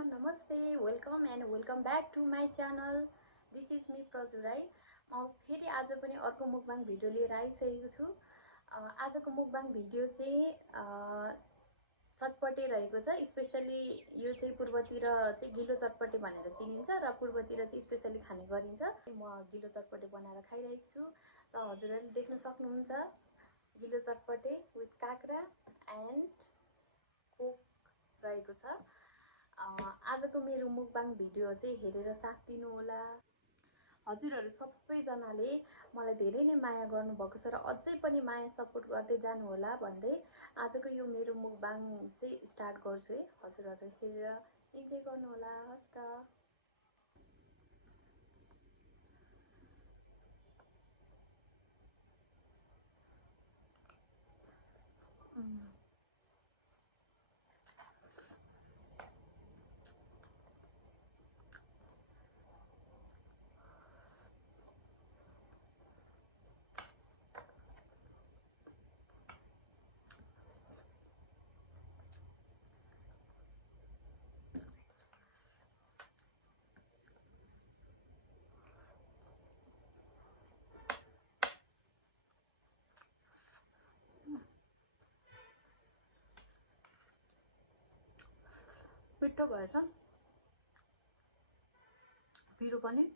नमस्ते, welcome back to my channel. This is me Praju Rai. म फेरि आज पनि अर्को मुकबाङ भिडियो लिएर आइसकेको छु। आजको मुकबाङ भिडियो चाहिँ चटपटे रहेको छ। स्पेशली यो चाहिँ पूर्वतिर चाहिँ गिलो चटपटे भनेर चिनिन्छ र पूर्वतिर चाहिँ स्पेशली खाने गरिन्छ। म गिलो चटपटे बनाएर खाइरहेको छु र हजुरहरूले देख्न सक्नुहुन्छ गिलो चटपटे विथ काँक्रा एन्ड कोक रहेको छ। आजको मेरो मुकबाङ भिडियो चाहिँ हेरेर साथ दिनु होला। हजुरहरू सबैजनाले मलाई धेरै नै माया गर्नुभएको छ र अझै पनि माया सपोर्ट गर्दै जानु होला भन्दै आजको यो मेरो मुकबाङ चाहिँ स्टार्ट गर्छु है। हजुरहरू हेरेर इन्जोय गर्नु होला। हस् त। मिठो भएछ, पिरो पनि।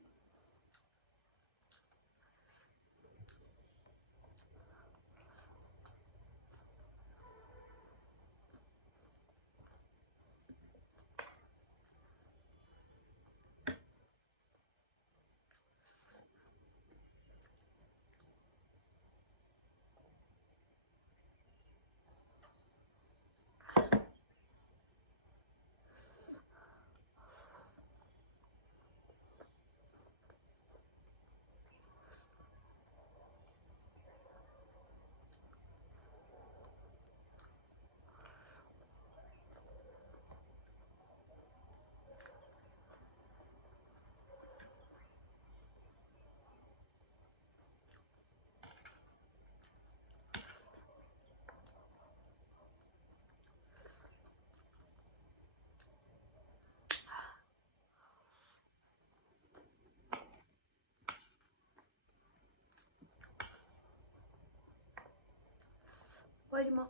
पहिले म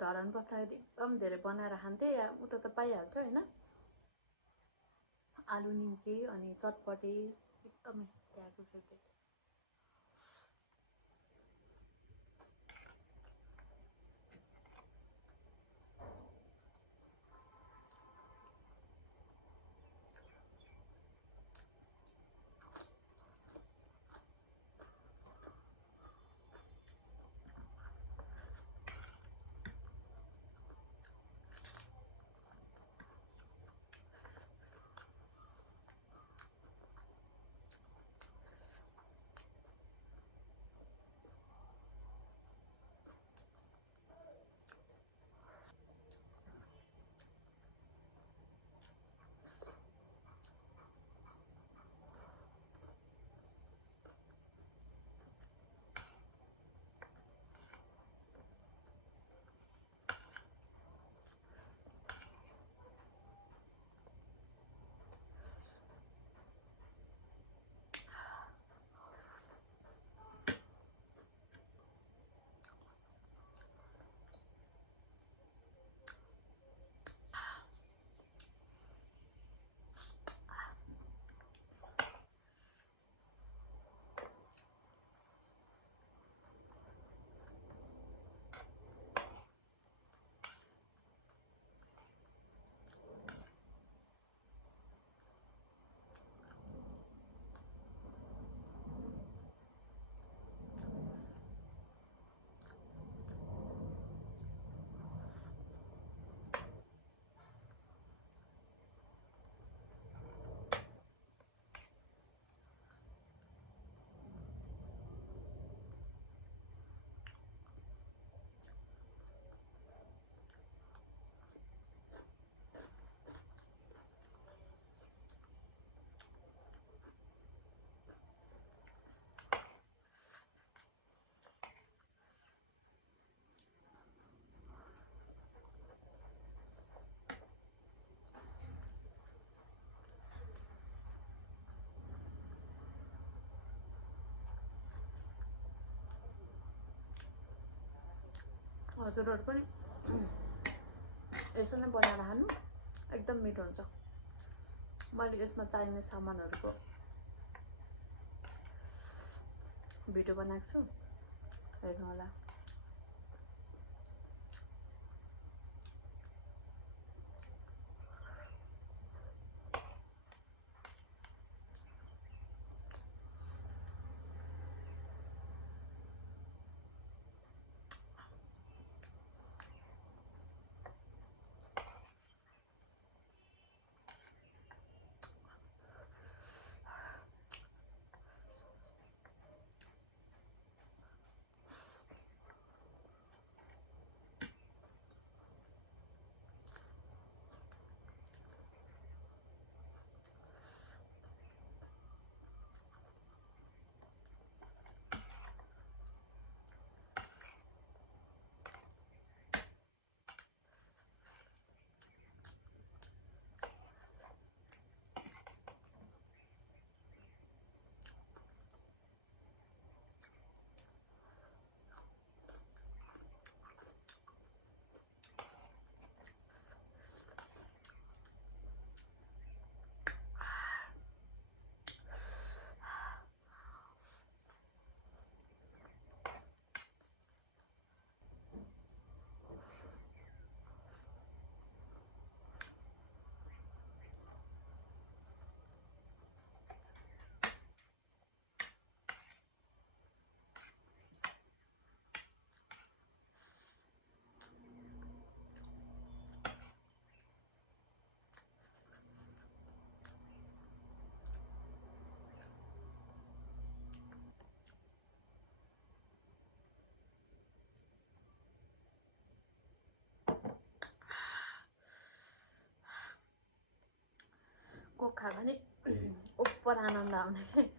धरान बस्दाखेरि एकदम धेरै बनाएर खान्थेँ। उता त पाइहाल्थ्यो होइन। आलु निम्की अनि चटपटे एकदमै त्यहाँको फेभरेट। हजुरहरू पनि यसो नै बनाएर खानु, एकदम मिठो हुन्छ। मैले यसमा चाहिने सामानहरूको भिडियो बनाएको छु, हेर्नु होला। कोक खायो भने ओपर आनन्द आउने के।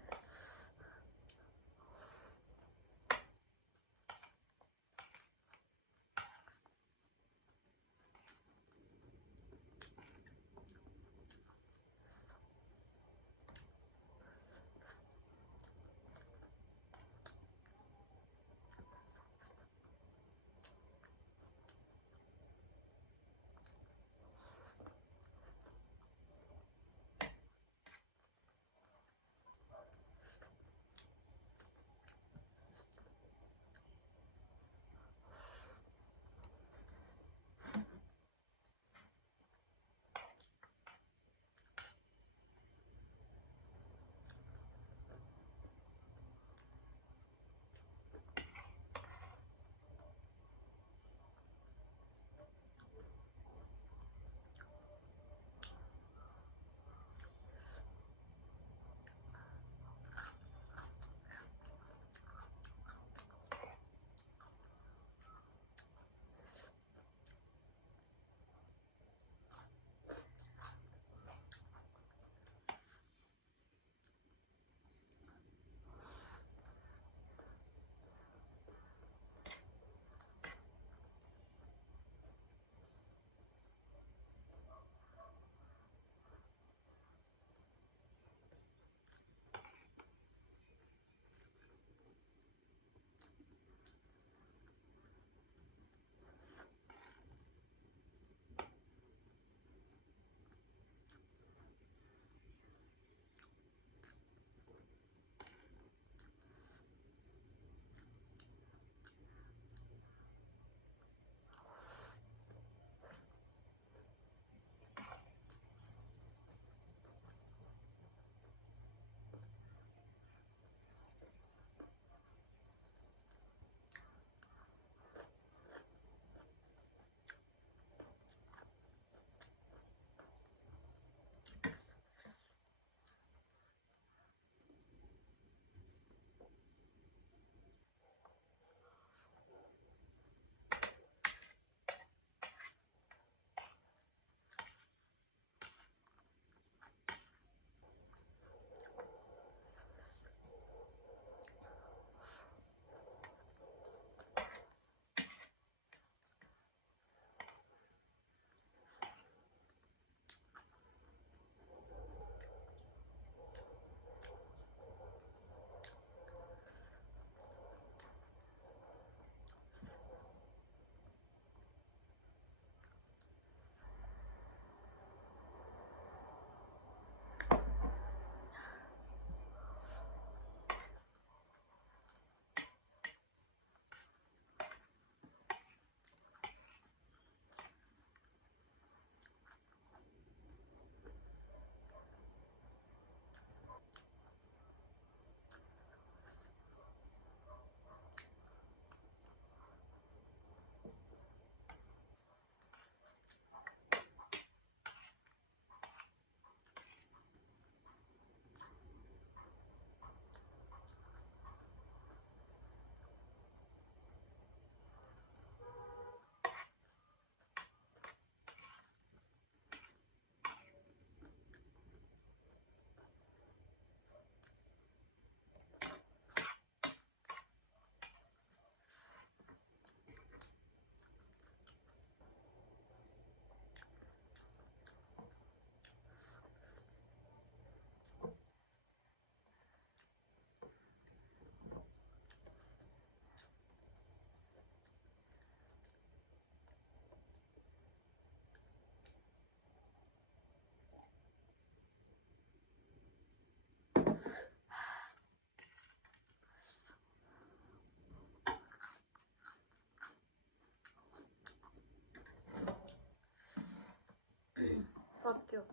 सक्यो।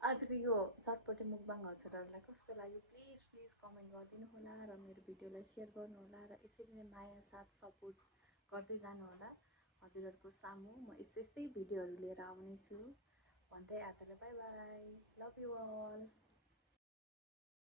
आजको यो चटपटे मुकबाङ हजुरहरूलाई कस्तो लाग्यो प्लिज कमेन्ट गरिदिनु होला र मेरो भिडियोलाई सेयर गर्नु होला र यसरी नै माया साथ सपोर्ट गर्दै जानु होला। हजुरहरूको सामु म यस्तै भिडियोहरू लिएर आउने छु भन्दै आजलाई bye bye, love you all.